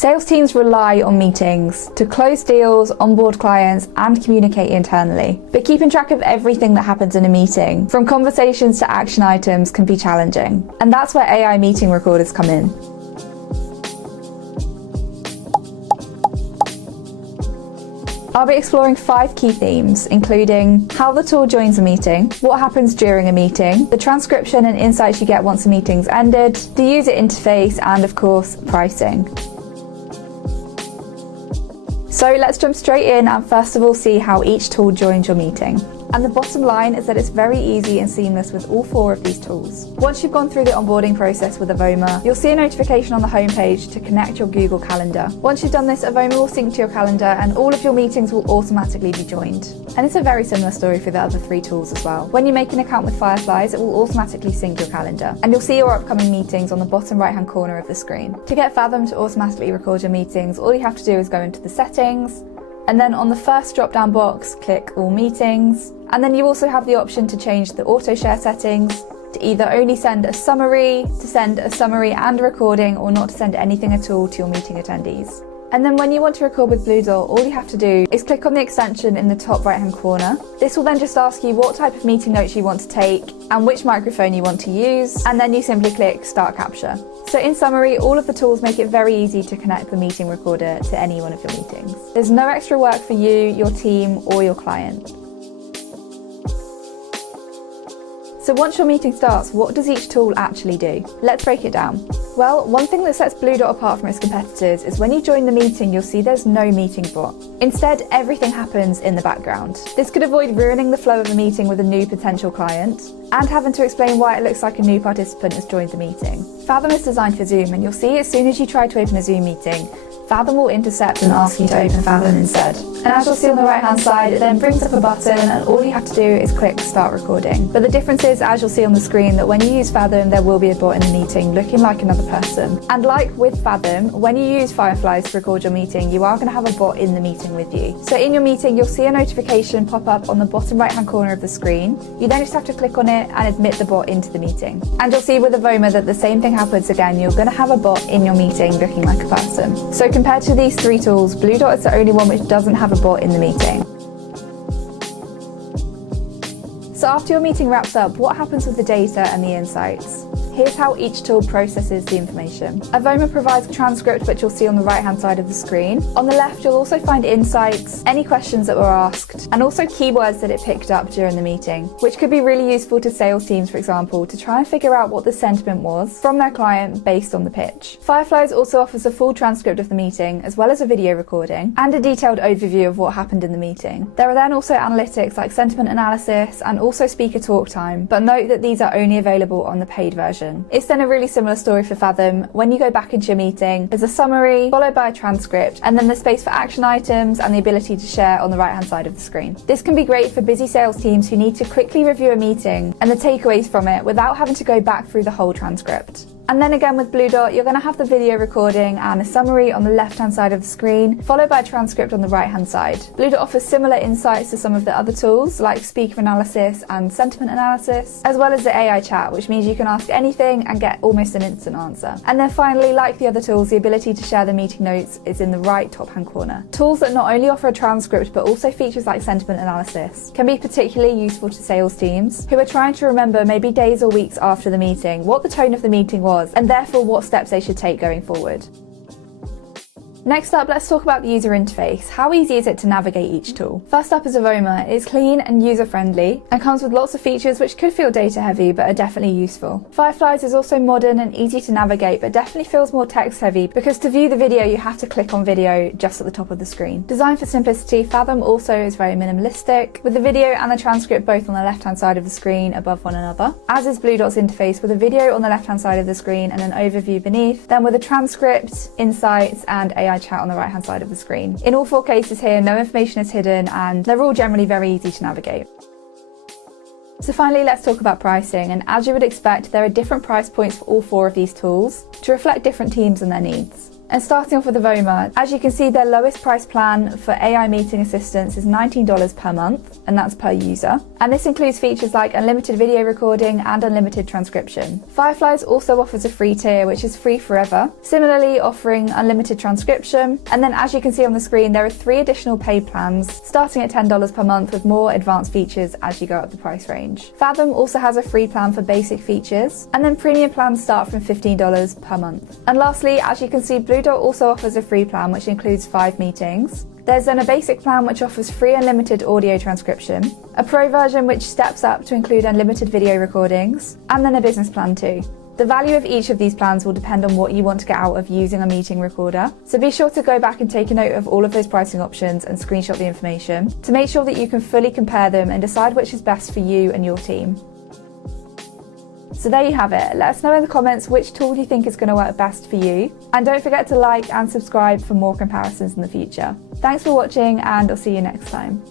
Sales teams rely on meetings to close deals, onboard clients, and communicate internally. But keeping track of everything that happens in a meeting, from conversations to action items, can be challenging. And that's where AI meeting recorders come in. I'll be exploring 5 key themes, including how the tool joins a meeting, what happens during a meeting, the transcription and insights you get once a meeting's ended, the user interface, and of course, pricing. So let's jump straight in and first of all see how each tool joins your meeting. And the bottom line is that it's very easy and seamless with all 4 of these tools. Once you've gone through the onboarding process with Avoma, you'll see a notification on the homepage to connect your Google Calendar. Once you've done this, Avoma will sync to your calendar and all of your meetings will automatically be joined. And it's a very similar story for the other 3 tools as well. When you make an account with Fireflies, it will automatically sync your calendar. And you'll see your upcoming meetings on the bottom right-hand corner of the screen. To get Fathom to automatically record your meetings, all you have to do is go into the settings, and then on the first drop-down box, click All Meetings. And then you also have the option to change the auto share settings to either only send a summary, to send a summary and a recording, or not to send anything at all to your meeting attendees. And then when you want to record with Bluedot, all you have to do is click on the extension in the top right-hand corner. This will then just ask you what type of meeting notes you want to take and which microphone you want to use, and then you simply click Start Capture. So in summary, all of the tools make it very easy to connect the meeting recorder to any one of your meetings. There's no extra work for you, your team, or your client. So once your meeting starts, what does each tool actually do? Let's break it down. Well, one thing that sets Bluedot apart from its competitors is when you join the meeting, you'll see there's no meeting bot. Instead, everything happens in the background. This could avoid ruining the flow of a meeting with a new potential client and having to explain why it looks like a new participant has joined the meeting. Fathom is designed for Zoom, and you'll see as soon as you try to open a Zoom meeting, Fathom will intercept and ask you to open Fathom instead. And as you'll see on the right hand side, it then brings up a button and all you have to do is click Start Recording. But the difference is, as you'll see on the screen, that when you use Fathom, there will be a bot in the meeting looking like another person. And like with Fathom, when you use Fireflies to record your meeting, you are going to have a bot in the meeting with you. So in your meeting, you'll see a notification pop up on the bottom right hand corner of the screen. You then just have to click on it and admit the bot into the meeting. And you'll see with Avoma that the same thing happens again. You're going to have a bot in your meeting looking like a person. So compared to these 3 tools, Bluedot is the only one which doesn't have a bot in the meeting. So after your meeting wraps up, what happens with the data and the insights? Here's how each tool processes the information. Avoma provides a transcript, which you'll see on the right-hand side of the screen. On the left, you'll also find insights, any questions that were asked, and also keywords that it picked up during the meeting, which could be really useful to sales teams, for example, to try and figure out what the sentiment was from their client based on the pitch. Fireflies also offers a full transcript of the meeting, as well as a video recording, and a detailed overview of what happened in the meeting. There are then also analytics like sentiment analysis and also speaker talk time, but note that these are only available on the paid version. It's then a really similar story for Fathom. When you go back into your meeting, there's a summary followed by a transcript, and then there's space for action items and the ability to share on the right hand side of the screen. This can be great for busy sales teams who need to quickly review a meeting and the takeaways from it without having to go back through the whole transcript. And then again with Bluedot, you're going to have the video recording and a summary on the left-hand side of the screen, followed by a transcript on the right-hand side. Bluedot offers similar insights to some of the other tools, like speaker analysis and sentiment analysis, as well as the AI chat, which means you can ask anything and get almost an instant answer. And then finally, like the other tools, the ability to share the meeting notes is in the right top-hand corner. Tools that not only offer a transcript, but also features like sentiment analysis can be particularly useful to sales teams who are trying to remember, maybe days or weeks after the meeting, what the tone of the meeting was, and therefore what steps they should take going forward. Next up, let's talk about the user interface. How easy is it to navigate each tool? First up is Avoma. It's clean and user-friendly and comes with lots of features which could feel data-heavy but are definitely useful. Fireflies is also modern and easy to navigate but definitely feels more text-heavy because to view the video you have to click on video just at the top of the screen. Designed for simplicity, Fathom also is very minimalistic, with the video and the transcript both on the left-hand side of the screen above one another, as is Bluedot's interface with a video on the left-hand side of the screen and an overview beneath, then with a transcript, insights and AI chat on the right hand side of the screen. In all 4 cases here, no information is hidden and they're all generally very easy to navigate. So finally, let's talk about pricing, and as you would expect, there are different price points for all 4 of these tools to reflect different teams and their needs. And starting off with Avoma, as you can see, their lowest price plan for AI meeting assistants is $19 per month, and that's per user. And this includes features like unlimited video recording and unlimited transcription. Fireflies also offers a free tier, which is free forever, similarly offering unlimited transcription. And then as you can see on the screen, there are 3 additional paid plans, starting at $10 per month with more advanced features as you go up the price range. Fathom also has a free plan for basic features, and then premium plans start from $15 per month. And lastly, as you can see, Bluedot also offers a free plan which includes 5 meetings. There's then a basic plan which offers free unlimited audio transcription, a pro version which steps up to include unlimited video recordings, and then a business plan too. The value of each of these plans will depend on what you want to get out of using a meeting recorder, so be sure to go back and take a note of all of those pricing options and screenshot the information to make sure that you can fully compare them and decide which is best for you and your team. So there you have it. Let us know in the comments which tool you think is going to work best for you. And don't forget to like and subscribe for more comparisons in the future. Thanks for watching, and I'll see you next time.